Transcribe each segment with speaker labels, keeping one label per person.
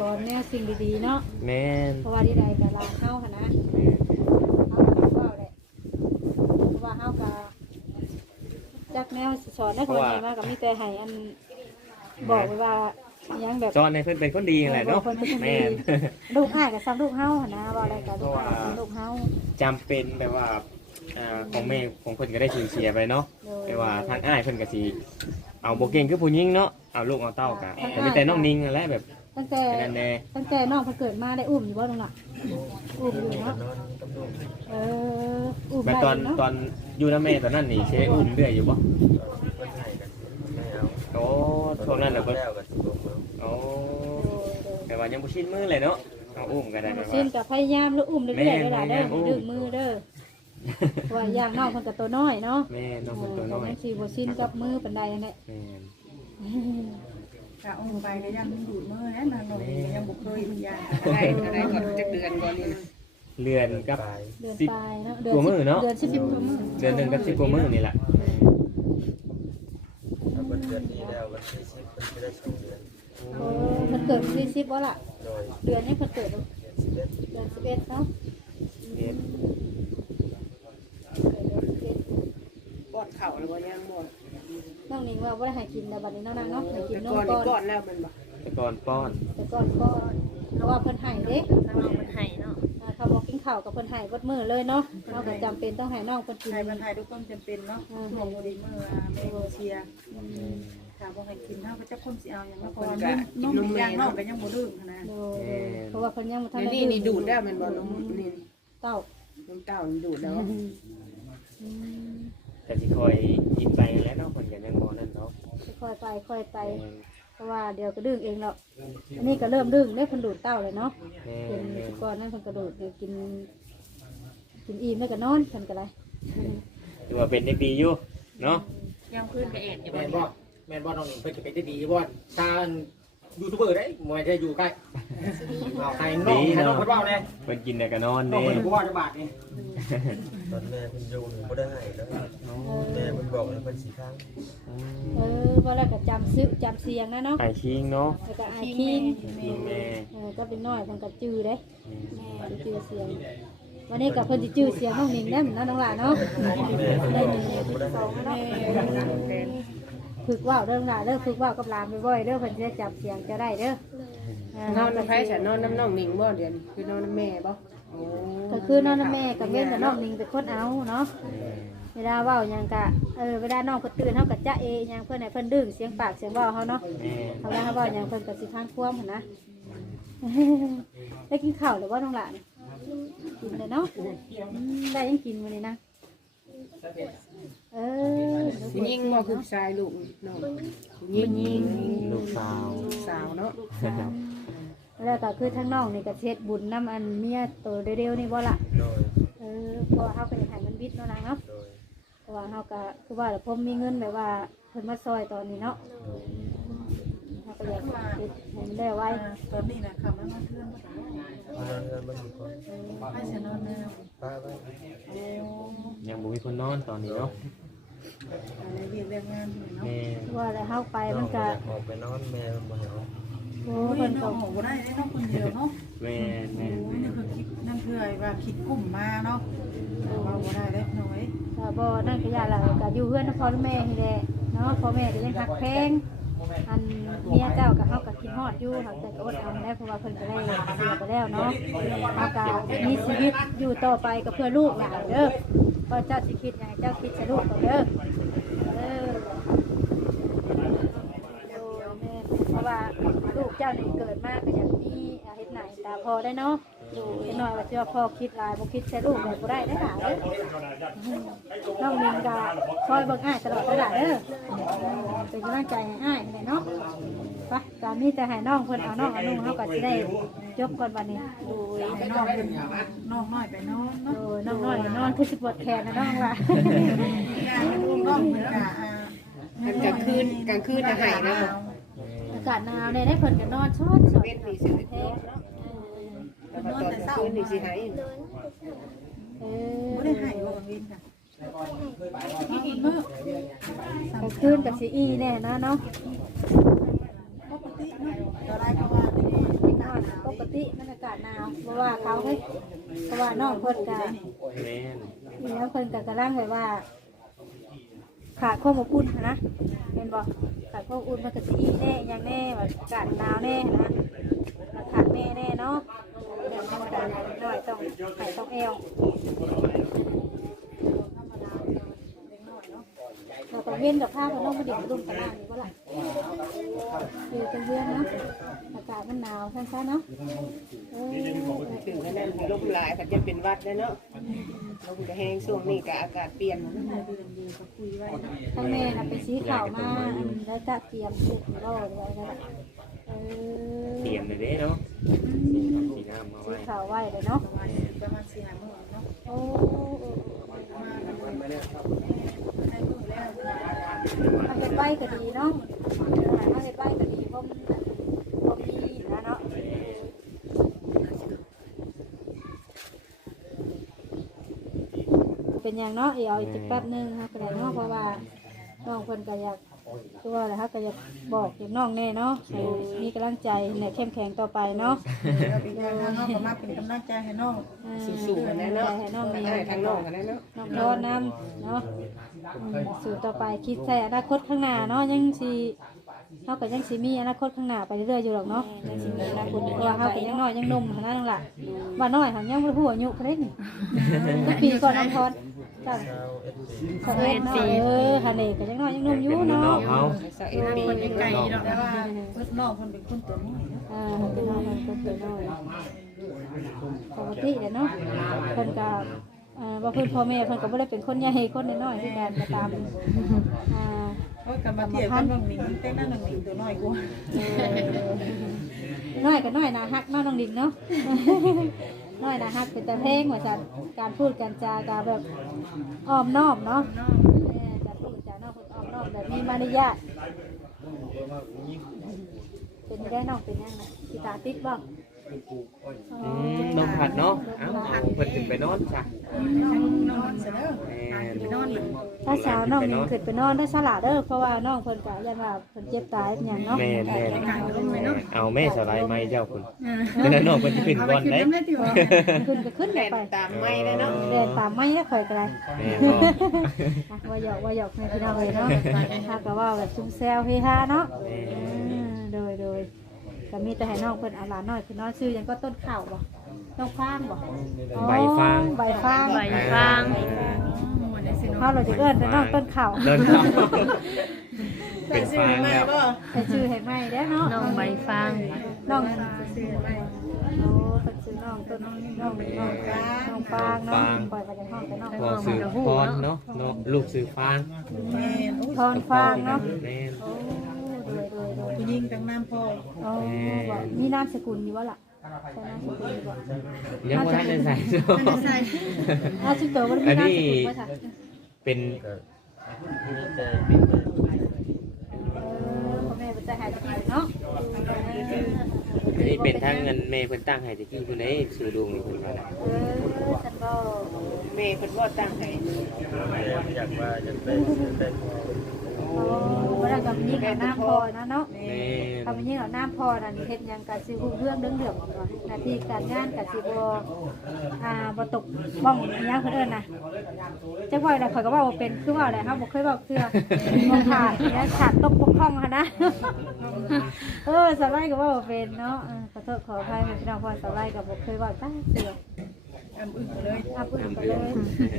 Speaker 1: อนแนวสิ่งดีๆเนาะ
Speaker 2: แม่น
Speaker 1: เพราะว่าที่ใดก็ลาเฮาหั่นนะเฮาก็เว้าแหละเพราะว่าเฮาก็จักแนวสิสอนได้คนใหญ่มาก็มีแต่ให้อันบอกไว้ว่ายังแบบ
Speaker 2: สอนให้เพิ่นเป็นคนดีนั่นแหละเนาะแม่น
Speaker 1: ลูกอ้ายก็ซ้ำลูกเฮาหั่นนะว่าอะไรก็ลูกอ้ายซ้ำลูกเฮา
Speaker 2: จำเป็นแบบว่าของแม่ของเพิ่นก็ได้สูญเสียไปเนาะแต่ว่าทางอ้ายเพิ่นก็สิเอาบ่เก่งคือผู้หญิงเนาะเอาลูกเอาเต้าก็แต่มีแต่น้องนิงนั่นแหละแบบ
Speaker 1: ตั้งแต่น้องเพิ่นเกิดมาได้อุ้มอยู่บ่ตรงน่ะอุ้มอยู่เนาะอุ้ม
Speaker 2: แบบ
Speaker 1: ได้เนาะ
Speaker 2: ตอนอยู่นำแม่ตอนนั้นนี่สิได้อุ้มเรื่อยอยู่บ่โอ้ช่วงนั้นน่ะเพิ่นโอ้แต่ว่ายังบ่ชินมือเลยเนาะเอาอุ้มก็ได้แบบว่า
Speaker 1: ชินก็พยายามแล้วอุ้มเรื่อยๆเด้อล่ะเด้อดึงมือเด้อว่าอย่างน้องเพิ่นก็ตัวน้อยเนาะ
Speaker 2: แม่น้องเพิ่นตัวน้อย
Speaker 1: จังสิบ่ชินกับมือปานใดนั่นแหละ
Speaker 2: แม่น
Speaker 3: กะองไปก็ยังดูดมือนะนอนยังบ่เคยมันยา
Speaker 4: ได้ก่อนจักเดือนก่อนนี่นะ
Speaker 2: เรือนกับ
Speaker 1: เดือน
Speaker 2: 10
Speaker 1: ปลายเนาะ
Speaker 2: กว่ามื้อเนาะ
Speaker 1: เดือน10กว่ามื้อ
Speaker 2: เดือนหนึงกับ10กว่ามื้อนี่แหละ
Speaker 5: วันเดือนนี้แล้ววันที่10มันจะได้2เดือน
Speaker 1: มันเกิดวันที่10บ่ล่ะ
Speaker 5: โดย
Speaker 1: เดือนนี้เพิ่นเกิดเดือน
Speaker 5: 11
Speaker 1: 11เนาะ
Speaker 2: เอ็ด
Speaker 4: ป้อนข้าวแล้วบ่ยังบ่
Speaker 1: น้องนิงว่าบ่ได้ให้กินแล้วบัดนี้น้องนางเนาะให้กินนม
Speaker 4: ก่อน
Speaker 1: ก่อน
Speaker 4: ก่อนแล้วมันบ่
Speaker 2: แต่ก่อนป้อน
Speaker 1: แต่ก่อนก็เพราะว่าเพิ่นให้เด้
Speaker 6: ทางน้องมันให้เนาะ
Speaker 1: เขาบอกกินข้าวกับเพิ่นให้เบิดมื้อเลยเนาะเราก็จำเป็นต้องให้น้องเพิ่นกิน
Speaker 3: ไทยบ้านไทยทุกคนจำเป็นเนาะช่วงบ่ได้มื้อแม่เชียร์ถ้าบ่ให้กินเฮาก็จะคนสิเอาหยังเพราะว่านมยางนอกก็ยังบ่ดื่มนะ
Speaker 1: โดยเพราะว่าเพิ่นยังบ่ทัน
Speaker 4: เดี๋ยว
Speaker 1: ได้
Speaker 4: นี้นี่ดูดได้มันบ่นมนี่
Speaker 1: เต้า
Speaker 4: น้ำเต้ามันดูดแล้ว
Speaker 2: แต่สิคอยกินไปแล้วเนาะคนก็ยังบ่นั่นเนาะ
Speaker 1: ค่อยไปค่อยไปเพราะว่าเดี๋ยวก็ดึงเองแล้วอันนี้ก็เริ่มดึงได้เพิ่นดูดเต้าเลยเนาะ
Speaker 2: แม่
Speaker 1: เป็นก่อนนั้นเพิ่นกระโดดเดี๋ยวกินอิ่มแล้วก็นอนเพิ่นก็ได้
Speaker 2: ถือว่าเป็นเด็กดีอยู่เนาะ
Speaker 6: ยังคืนไปแอบอยู่
Speaker 7: แม่นบ่แม่นบ่น้องหนิงเพิ่นจะเป็นได้ดีบ่ถ้ายูทูบเบอร์ได้บ่ได้อยู่ใกล้เอาใครน้องให้น้องเพิ่นเว้าแน่
Speaker 2: เพิ่นกินแต่ก็นอน
Speaker 7: น้อง
Speaker 2: เด้
Speaker 7: เพิ่นบ่ว่าจะบาดนี่
Speaker 5: ตอนแม่เพิ่นอยู่นี่บ่ได้ให้แล้วแม่เพิ่นบอกแล้วเพิ่นสิค้าง
Speaker 1: บ่แล้วก็จำเสียงนะเนาะ
Speaker 2: ไอ้คิงเนาะ
Speaker 1: แล้วก็ไอคิง
Speaker 2: คิงแม่
Speaker 1: ก็เป็นน้อยเพิ่นก็จื้อเด้จื้อเสียงวันนี้ก็เพิ่นสิจื้อเสียงน้องนิงได้เหมือนน้องหลานเนาะได้1 2เนาะฝึกว่าวเรื่องหลานเด้อฝึกว่าวกับหลานบ่อยๆเด้อเพิ่นจะจับเสียงจะได้เด้อน
Speaker 4: อนน้ำไผฉันนอนน้ำน้องหนิงบ่เดี๋ยวนี้คือนอนน้ำแม่บ่โอ้
Speaker 1: ก็คือนอนแม่กับเว้นกับน้องนิงเป็นคนเอาเนาะเวลาเว้าหยังก็เวลาน้องเพิ่นตื่นเฮาก็จะเอหยังเพิ่นให้เพิ่นดึงเสียงปากเสียงเว้าเฮาเนาะ
Speaker 2: แม่
Speaker 1: เวลาเฮาเว้าหยังเพิ่นก็สิทางความหั่นนะได้กินข้าวหรือว่าน้องหลานกินเลยเนาะได้ยังกินมื้อนี้นะ
Speaker 4: ผู้หญิงบ่คือชายลูกน้องผู้หญิง
Speaker 2: ลูกสาว
Speaker 4: สาวเนาะ
Speaker 1: แล้วก็คือทั้งน้องนี่ก็เฮ็ดบุญนํอันเมียโตเร็วๆนี่บ่ล่ะ
Speaker 5: โดย
Speaker 1: เพราะว่าเฮาก็อยากให้มันบิดเนาะนางเนาะ
Speaker 5: โดย
Speaker 1: เพราะว่าเฮาก็คือว่าแล้วผมมีเงินแบบว่าเพิ่นมาซอยตอนนี้เนาะเฮาก็อยากเฮ็ดให้มันได้ไว
Speaker 3: ตอนนี้น่ะขับมานอนเทื่อน
Speaker 5: นอนเรือนบ่มีคน
Speaker 3: ให้สินอนแล้ว
Speaker 5: ป้าไว้
Speaker 2: ยังบ่มีคนนอนตอนนี้เนาะ
Speaker 3: อะไรเรียนเรื่องงานนี่เนาะ
Speaker 2: แม่
Speaker 1: ว่าแล้วเฮาไป
Speaker 5: น้อ
Speaker 1: มั
Speaker 5: ง
Speaker 1: น
Speaker 5: ก็
Speaker 1: ก็
Speaker 5: อยากออกไปนอนแม่บ่ให้ออก
Speaker 1: โอ้
Speaker 3: โอ้ย
Speaker 1: เพิ่น
Speaker 3: น้
Speaker 1: ก็
Speaker 3: องบ่ได้ได้น้องคนเดียวเนาะ
Speaker 2: แม่
Speaker 3: โอ้ยนี่คือคิดนั่นคือว่าคิดกลุ่มมาเนาะว่าบ่ได้เล็กน้อย
Speaker 1: ถ้าบ่นั่นก็ย่าล่ะก็อยู่เฮือนพ่อแม่นี่แหละเนาะพ่อแม่ก็ยังฮักแพงอันเมียเจ้าก็เฮาก็คิดฮอดอยู่เฮาแต่ก็อดเอาได้เพราะว่าเพิ่นก็ได้เสียไปแล้วเนาะเฮาก็มีชีวิตอยู่ต่อไปก็เพื่อลูกหลานเด้อเพราะเจ้าสิคิดหยังเจ้าคิดใส่ลูกก่อนเด้อเพราะว่าลูกเจ้านี่เกิดมาก็อย่างนี้เฮ็ดหน้าตาพอได้เนาะอยู่น้อยว่าสิว่าพ่อคิดหลายบ่คิดใส่ลูกแบบบ่ได้ได้หาเด้อน้องนิงก็คอยเบิ่งอ้ายตลอดเวลาเด้อเป็นกำลังใจให้อ้ายนี่เนาะไปตอนนี้แต่ให้น้องเพิ่นเอาน้องเอานุ่งเฮาก็สิได้จบก่อนบัดนี้ดู
Speaker 3: ให้น้องเป็นน้องน้อยไปนอนเนาะ
Speaker 1: น้องน้อยนอนคือสิปวดแขนนะน้องว่า
Speaker 3: น้องเพิ่นก็
Speaker 4: กลางคืนจะหายแล้ว
Speaker 1: อากาศหนาวเนี่ยได้เพิ่นก็นอนชอด
Speaker 4: เว้นนี่สิแท้เนาะแต่ว่าตอนคืนนี่สิหาย
Speaker 3: บ่ได้ให้บ่กินค่ะกินมื้อก
Speaker 1: ลางคืนกับซีอีแน่นะเนาะ
Speaker 3: ปกติเนาะตอนแรกก็ว่าที่นี่
Speaker 1: กินนอนาศหนาวเพราะว่าเขาเฮ้ยเพราะว่าน้องเพิ่นก็
Speaker 2: แม่น
Speaker 1: นี่แล้วเพิ่นก็กำลังแบบว่าขาดความอบอุ่นนะเห็นบ่ขาดความอบอุ่นมันก็สิแน่อย่างแน่ว่าอากาศหนาวแน่นะขาดแน่เนาะเรื่องธรรมดาหน่อยต้องไข่ต้องแอวเราก็เว้นกับผ้าเพราะน้องมาดิ่งรุ่มตะล่างนี่บ่ล่ะอยู่กันเพื่อนเนาะอากาศมันหนาวสั้นๆเนาะ
Speaker 4: ถึงขนาดลมหลายก็จะเป็นวัดแล้วเนาะลมก็แห้งช่วงนี้ก็อากาศเปลี่ยน
Speaker 1: ทั้งแม่น่ะไปซื้อข้าวมาแล้วจะเตรียมสุกรอไว้แล้วล่ะ
Speaker 2: เตรียมเลยเด้เนาะสีน้ำมา
Speaker 1: ซื้
Speaker 2: ไว้
Speaker 1: อข้าวไว้เลยเนาะ
Speaker 3: ประมาณ4-5 มื้อเนาะ
Speaker 1: โอ้
Speaker 3: มาแล้วครับให้มื้อแล้ว
Speaker 1: ถ้าเฮ็ดใบก็ดีเนาะถ้าเฮ็ดใบก็ดีเพราะมีนะเนาะเป็นอย่างเนาะเอาอีกแป๊บนึงครับเป็นอย่างเนาะเพราะว่าน้องเพิ่นก็อยากคือว่าอะไรครับก็อยากบอกอย่างน้องแน่เนาะให้มีกำลังใจเนี่ยเข้มแข็งต่อไปเนาะ
Speaker 3: เป็นการทางน้องก็มาเป็นกำลังใจให้น้อง
Speaker 4: สู้ๆกันนะเนาะ
Speaker 1: ให้น้องมี
Speaker 4: ทางน้องกันนะเนาะ
Speaker 1: น้องทอดน้ำเนาะสู่ต่อไปคิดใส่อนาคตข้างหน้าเนาะยังสิเฮาก็ยังสิมีอนาคตข้างหน้าไปเรื่อยๆอยู่หรอกเนาะยังสิมีอนาคตเพราะว่าเฮาก็ยังน้อยยังหนุ่มหันนั่นล่ะว่าน้อยหันยังบ่ฮู้อายุเพิ่นได้นี่ก็ปีก่อนน้องทอดจ้ะ
Speaker 5: ชาวเอฟซี
Speaker 1: เนาะหันนี่ก็ยังน้อยยังหนุ่มอยู่เนาะ
Speaker 4: สักเอ็ดปี
Speaker 3: คนยังไกลเนาะแต่ว่าเพิ่นน้องเพิ่นเป็นคนตัวน้อยเนาะ
Speaker 1: เป็นน้อยมันเป็นน้อยปกติเนาะเพิ่นก็ว่าเพิ่นพ่อแม่เพิ่นก็บ่ได้เป็นคนใหญ่คนน้อยๆคือกันก็ตาม
Speaker 3: โอ้ยกันมาเทียบกันน้องหนิงเต้นนั่นน้องหนิงตัวน้อยกว่า
Speaker 1: น้อยก็น้อยน่าฮักเนาะน้องดิงเนาะน้อยน่าฮักเป็นแต่เพลงว่าซั่นการพูดการจาการแบบอ้อมน้อมเนาะการพูดจาเนาะเพิ่นอ้อมน้อมแบบมีมารยาทเป็นได้น้องเป็นยังไงกีตาร์ติดบ่
Speaker 2: น้องผัดเนาะเอ้าเพิ่นขึ้นไปนอนจ้ะ
Speaker 3: นอนเสร็จแล้วไปนอน
Speaker 1: ถ้าสาวน้องนี่ขึ้นไปนอนได้สละเด้อเพราะว่าน้องเพิ่นก็ยันว่าเพิ่นเจ็บตายเป็นหยังเนาะ
Speaker 2: แม่เอาแม่สไลด์ไม้เจ้าคุณแล้วน้องเพิ่นสิขึ้นก่อนได้
Speaker 1: ขึ้นก็ขึ้น
Speaker 4: แล่น
Speaker 1: ไป
Speaker 4: ตามไม้เลยเนาะ
Speaker 1: เดินตามไม่ได้เคยกันเลย
Speaker 2: แม่บ่
Speaker 1: ว่าหยอกในพี่น้องเลยเนาะถ้าก็ว่าแบบซุ่มแซวเฮฮาเนาะโดยก็มีแต่ให้น้องเพิ่นเอาหลานน้อยเพิ่นนอนชื่อยังก็ต้นข้าวบ่ต้นฟางบ่
Speaker 2: ใบฟาง
Speaker 1: ใบฟาง
Speaker 3: เขา
Speaker 1: เราจะเอิ้นแต่น้องต้นข้าว
Speaker 2: เดินเข้า
Speaker 3: เป็นชื่อใหม่บ่
Speaker 1: ให้ชื่อให้ใหม่เด้อเนาะ
Speaker 6: น้องใบฟาง
Speaker 1: น้อง
Speaker 3: ชื่อใหม่
Speaker 1: โอ้เพิ่นชื่อน้องต้นน้องฟางเนาะปล่อยไปจากห้องไปน้อง
Speaker 2: พอซื้อพรเนาะลูกซื้อฟาง
Speaker 3: แม่น
Speaker 1: พรฟางเนาะ
Speaker 2: แม่น
Speaker 1: โอ้โดย
Speaker 3: ผู้หญิงตั้งน้ำพ่อ
Speaker 1: โอ้บ่มีนามสกุลอยู่บ่ล่ะใช่นามสกุลอยู่บ่
Speaker 2: ยังบ่ทันได้ใส่เนาะ
Speaker 1: อาชิโตะมันมีนามสกุลบ่ค่ะ
Speaker 2: เป็น
Speaker 5: มีแต่เป็น
Speaker 1: พ่อแม่เป็นใจหายใจเนาะ
Speaker 2: อันนี้เป็นทางเงินแม่เพิ่นตั้งให้ตะกี้เพิ่นได้ซื้อดวงนี่เพิ่นว่าน่ะ
Speaker 1: ฉันก็
Speaker 4: แม่เพิ่นบ่ตั้งให้
Speaker 5: อยากว่าจะเป็น
Speaker 1: เวลากับยิ่งกับน้ำพอนะเนาะ
Speaker 2: แม่
Speaker 1: ทำยิ่งกับน้ำพอนั่นเฮ็ดยังกับสิฮู้เรื่องเดือดก่อนหน้าที่การงานกับสิบ่ตกบ้องอีหยังเพิ่นเอิ้นน่ะจักว่าได้ข่อยก็ว่าบ่เป็นคือว่าได้เฮาบ่เคยเว้าเทื่อบ่ขาดเนี่ยขาดตกบกพร่องหั่นนะสไลด์ก็ว่าบ่เป็นเนาะขอโทษขออภัยพี่น้องเพราะสไลด์ก็บ่เคยเว้าตั้งเทื่อ
Speaker 3: อันอึ้งเลย
Speaker 1: อับอึ้งไปเลย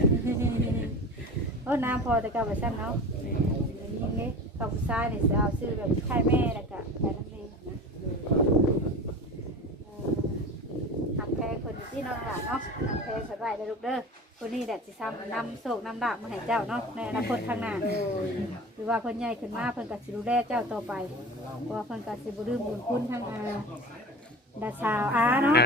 Speaker 1: น้ำพอแต่ก็บ่ซั่นเนาะนี่นี่กับผู้ชายนี่สิเอาชื่อแบบค่ายแม่แล้วก็ไปนำเองนะหักแพงคนที่น้องหลานเนาะหักแพงสบายได้ลูกเด้อคนนี้แหละสินำโศกนำดาบมาให้เจ้าเนาะในอนาคตข้างหน้าหรือว่าเพิ่นใหญ่ขึ้นมาเพิ่นก็สิดูแลเจ้าต่อไปเพราะว่าเพิ่นก็สิบ่ลืมบุญคุณทั้งดาสาวเนาะ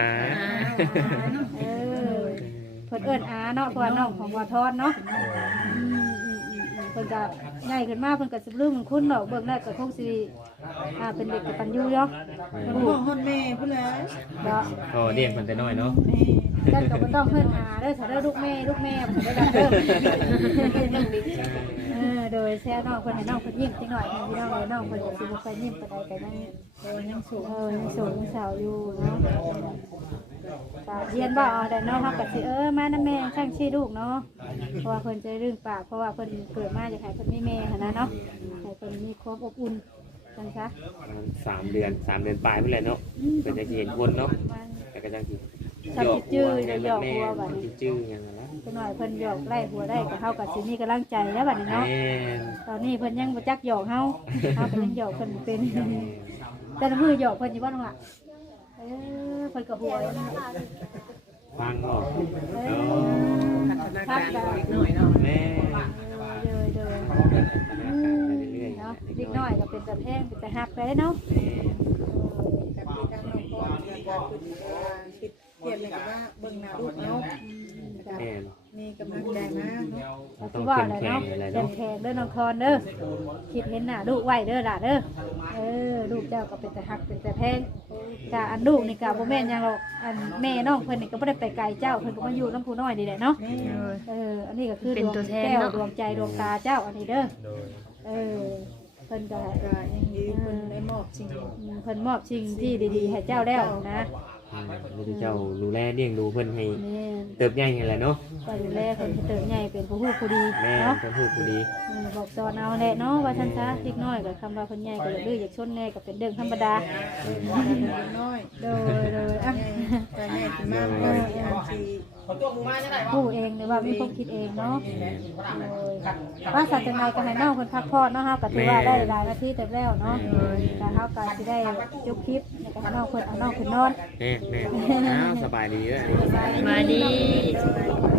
Speaker 1: เพิ่นเอิ้นเนาะเพราะว่าน้องของว่าทอนเนาะเพิ่นก็ใหญ่ขึ้นมาเพิ่นก็สิลืมบุญคุณดอกเบิ่งแล้วก็คงสิเป็นเด็กกตัญญูเนาะ
Speaker 3: พ่อฮอดแม่พุ่นแหละ
Speaker 1: เนาะ
Speaker 2: ก็เลี้ยงเพิ่นแต่น้อยเนาะ
Speaker 1: กันก็บ่ต้องเพิ่นเด้อถ้าเด้อลูกแม่บ่ได้ดับเด้อโดยแซ่น้องเพิ่นให้น้องเพิ่นยิ้มจังหน่อยพี่น้องเลยน้องเพิ่นก็สิบ่ค่อยยิ้มปานใดก็ยังสูงยังสาวอยู่เนาะก็เรียนบ่เอาแต่น้องเฮาก็สิมานำแม่ช่างชื่อลูกเนาะเพราะว่าเพิ่นจะลืมปากเพราะว่าเพิ่นเกิดมาอยากให้เพิ่นมีแม่หั่นนะเนาะให้เพิ่นมีความอบอุ่นจังซะ
Speaker 2: 3 เดือนปลายเพิ่นแหละเนาะเพิ่นจะเห็นคนเนาะแต่ก็จังสิหยอกหัวจื้ออย่างนั้นละ
Speaker 1: จังหน่อยเพิ่นหยอกไล่หัวได้ก็เฮาก็สิมีกำลังใจแล้วบัดนี้เนาะตอนนี้เพิ่นยังบ่จักหยอกเฮาก็ยังหยอกเพิ่นบ่เป็นแต่ละมื้อหยอกเพิ่นอยู่บ่น้องล่ะเพิ่นก็หัว
Speaker 2: ฟังออก
Speaker 4: พัฒนาการเล็กน้อยเนาะ
Speaker 2: แม่
Speaker 1: เด้อเนาะเล็กน้อยก็เป็นตะแพงเป็นตะฮักไปเนาะ
Speaker 4: กับที่ทางน้องพ่อแล้วก็คิดเปลี่ยนเลยว่าเบิ่งหน้าลูกเนาะ
Speaker 2: แม่
Speaker 4: มีกำลังใจมากเนาะ
Speaker 2: ต้อง
Speaker 1: ว่า
Speaker 2: เข้ม
Speaker 1: อะไร
Speaker 2: แข็ง
Speaker 1: เนาะ
Speaker 2: อะไร
Speaker 1: เข้
Speaker 2: เนาะ
Speaker 1: มแข็งเด้อน้องคอนเด้อคิดเห็นหน้าลูกไว้เด้อล่ะเด้อลูกเจ้าก็เป็นตะฮักเป็นตะแพงกะอันลูกนี่กะบ่แม่นหยังหรอกอันแม่น้องเพิ่นนี่ก็บ่ได้ไปไกลเจ้าเพิ่นก็มาอยู่น้ำผู้น้อยนี่แหละเนาะอันนี้ก็คือดวงแก้วดวงใจดวงตาเจ้าอันนี้เด้อ
Speaker 5: โดย
Speaker 1: เพิ่นก็
Speaker 4: ก็ยังดีเพิ่นได้มอบสิ่ง
Speaker 1: เพิ่นมอบสิ่งที่ดีๆให้เจ้าแล้วนะ
Speaker 2: เจ้าดูแลเลี้ยงดูเพิ่นให้
Speaker 1: แม่น
Speaker 2: เติบใหญ่ให้แหละเนาะ
Speaker 1: ก็ดูแลเพิ่นให้เติบใหญ่เป็นผู้ฮู้ผู้ดี
Speaker 2: แม่
Speaker 1: เนาะ
Speaker 2: เพิ่นพูดผู้ดี
Speaker 1: บอกสอนเอาแหละเนาะว่าซั่นซะเล็กน้อยก็คำว่าเพิ่นใหญ่ก็อยากดื้ออยากชนแน่ก็เป็นเรื่องธรรมดา
Speaker 4: น้อย
Speaker 1: โดยอ่ะ
Speaker 4: แต่แม่ที่มากก็ที่อันที่
Speaker 7: คนตัวหมู่มาจะได้บ่
Speaker 1: ผู้เองหรือว่ามีความคิดเองเนาะว่าสัตว์จังไดก็ให้น้องเพิ่นพักผ่อนเนาะเฮาก็ถือว่าได้หลายนาทีเต็มแล้วเนาะก็เฮาก็สิได้จบคลิปแล้วก็ให้น้องเพิ่นเอาน้องเพิ่นนอน
Speaker 2: แม่สบายดีเด้อ
Speaker 6: มาดี
Speaker 1: เ